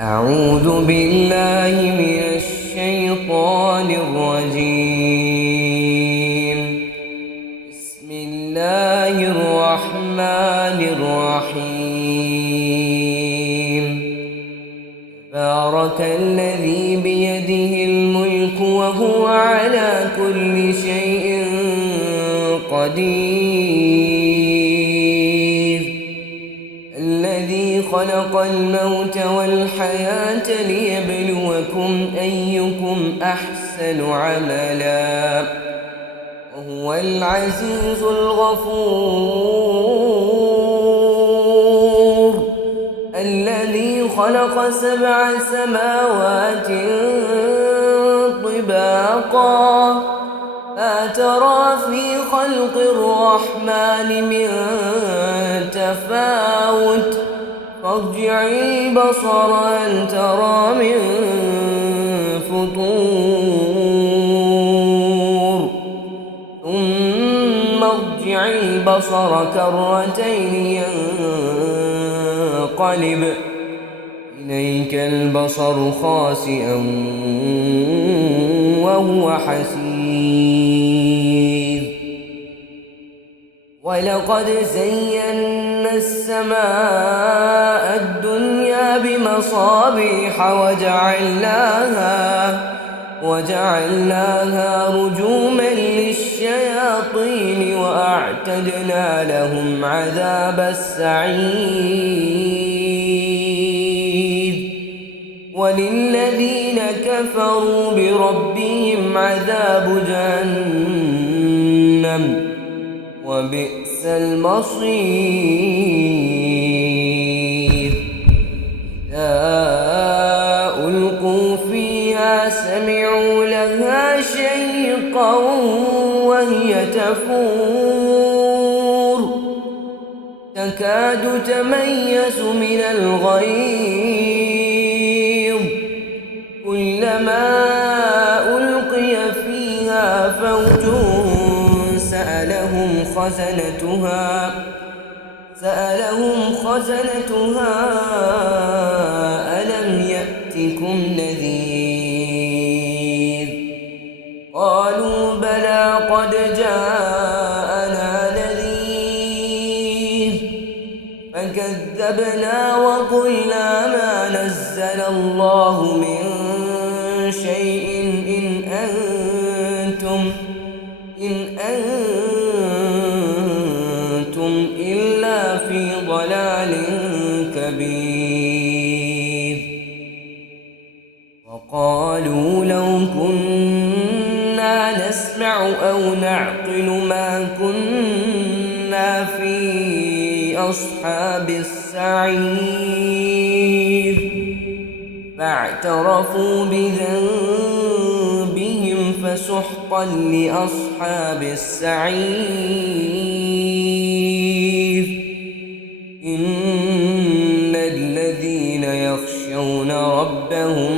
أعوذ بالله من الشيطان الرجيم. بسم الله الرحمن الرحيم. تبارك الذي بيده الملك وهو على كل شيء قدير. الذي خلق الموت والحياة ليبلوكم أيكم أحسن عملا وهو العزيز الغفور. الذي خلق 7 سماوات طباقا ما ترى في خلق الرحمن من تفاوت فارجع البصر هل ترى من فطور ثم ارجع البصر كرتين ينقلب إليك البصر خاسئا وهو حسير. ولقد زينا السماء الدنيا بمصابيح وجعلناها رجوما للشياطين وأعتدنا لهم عذاب السعير. وللذين كفروا بربهم عذاب جهنم وبئس المصير. إذا ألقوا فيها سمعوا لها شيقا وهي تفور تكاد تميز من الغيظ كلما ألقي فيها فوج سألهم خزنتها ألم يأتكم نذير قالوا بلى قد جاءنا نذير فكذبنا وقلنا ما نزل الله من شيء إن أنتم إلا في ضلال كبير. وقالوا لو كنا نسمع أو نعقل ما كنا في أصحاب السعير فاعترفوا بذنبهم فسحقا لأصحاب السعير. إن الذين يخشون ربهم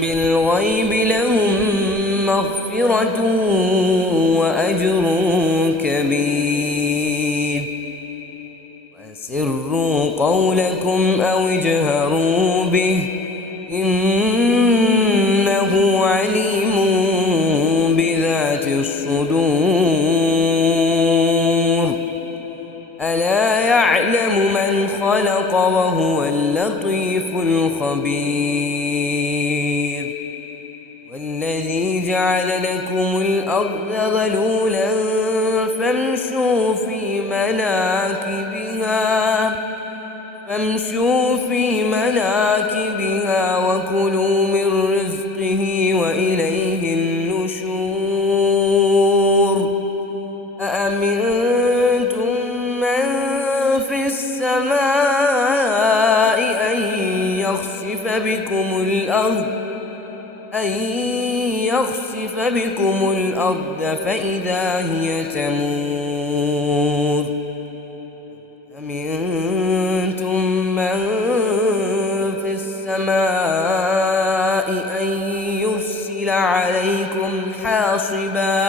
بالغيب لهم مغفرة وأجر كبير. وأسروا قولكم أو اجهروا به إنه عليم بذات الصدور. ألا يعلم من خلق وهو اللطيف الخبير. والذي جعل لكم الأرض ذلولا فامشوا في مناكبها وكلوا من رزقه وإليه النشور. أأمنتم من في السماء أن يخسف بكم الأرض فإذا هي تمور. أأمنتم من في السماء أن يرسل عليكم حاصبا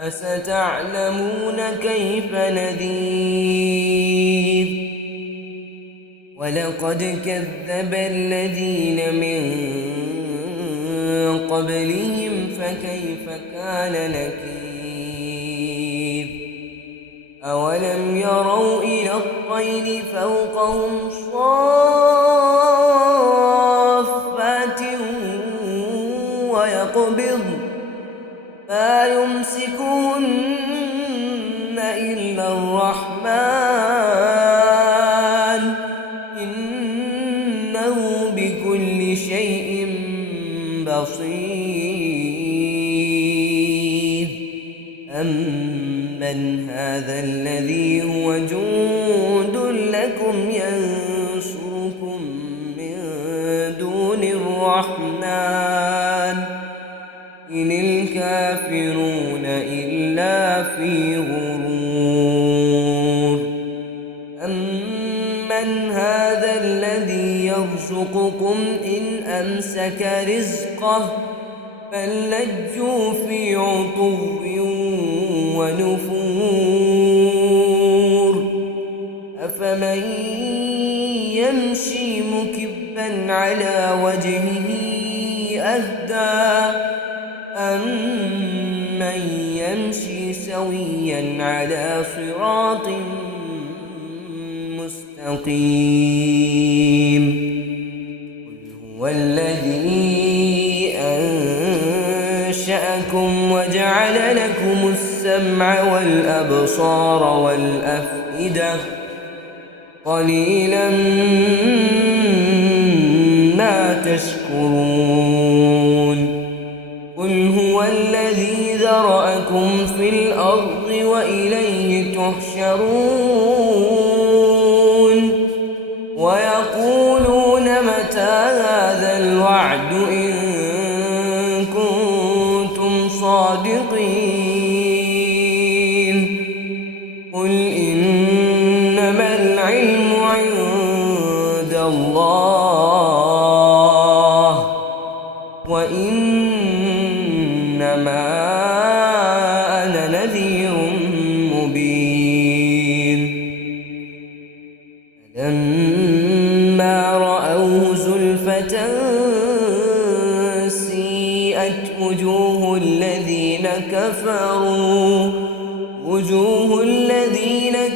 فستعلمون كيف نذير. ولقد كذب الذين من قبلهم فكيف كان نكير أولم يروا إلى الطير فوقهم صافات ويقبض ما يمسكهن إلا الرحمن إنه بكل شيء بصير أمن هذا الذي هو جند لكم ينصركم من دون الرحمن إن الكافرون إلا في غرور أمن هذا الذي يرزقكم إن أمسك رزقه بل لجوا في عتو ونفور أفمن يمشي مكبا على وجهه أهدى أمن يمشي سويا على صراط مستقيم قل هو الذي أنشأكم وجعل لكم السمع والأبصار والأفئدة قليلا ما تشكرون قل هو الذي ذرأكم في الأرض وإليه تحشرون ويقولون متى هذا الوعد إن كنتم صادقين قل إنما العلم عند الله وإنما أنا نذير مبين فلما رأوه زلفة سيئت وجوه الذين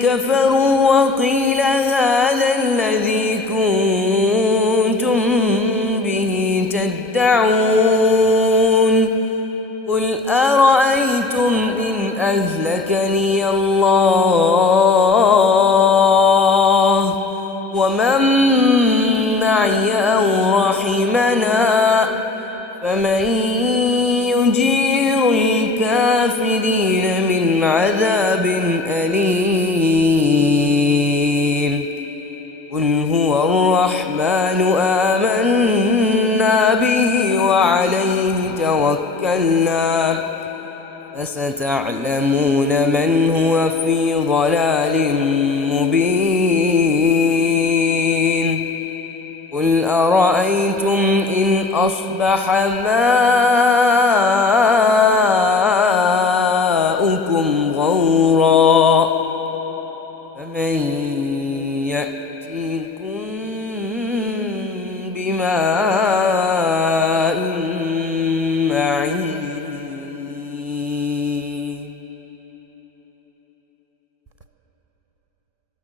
كفروا وقيل هذا الذي كنتم به تدعون قل أرأيتم إن أهلكني الله ومن معي أو رحمنا فمن يجير الكافرين من عذاب أليم قل هو الرحمن آمنا به وعليه توكلنا فستعلمون من هو في ضلال مبين قل أرأيتم إن أصبح ماؤكم غورا فمن يأتيكم بماء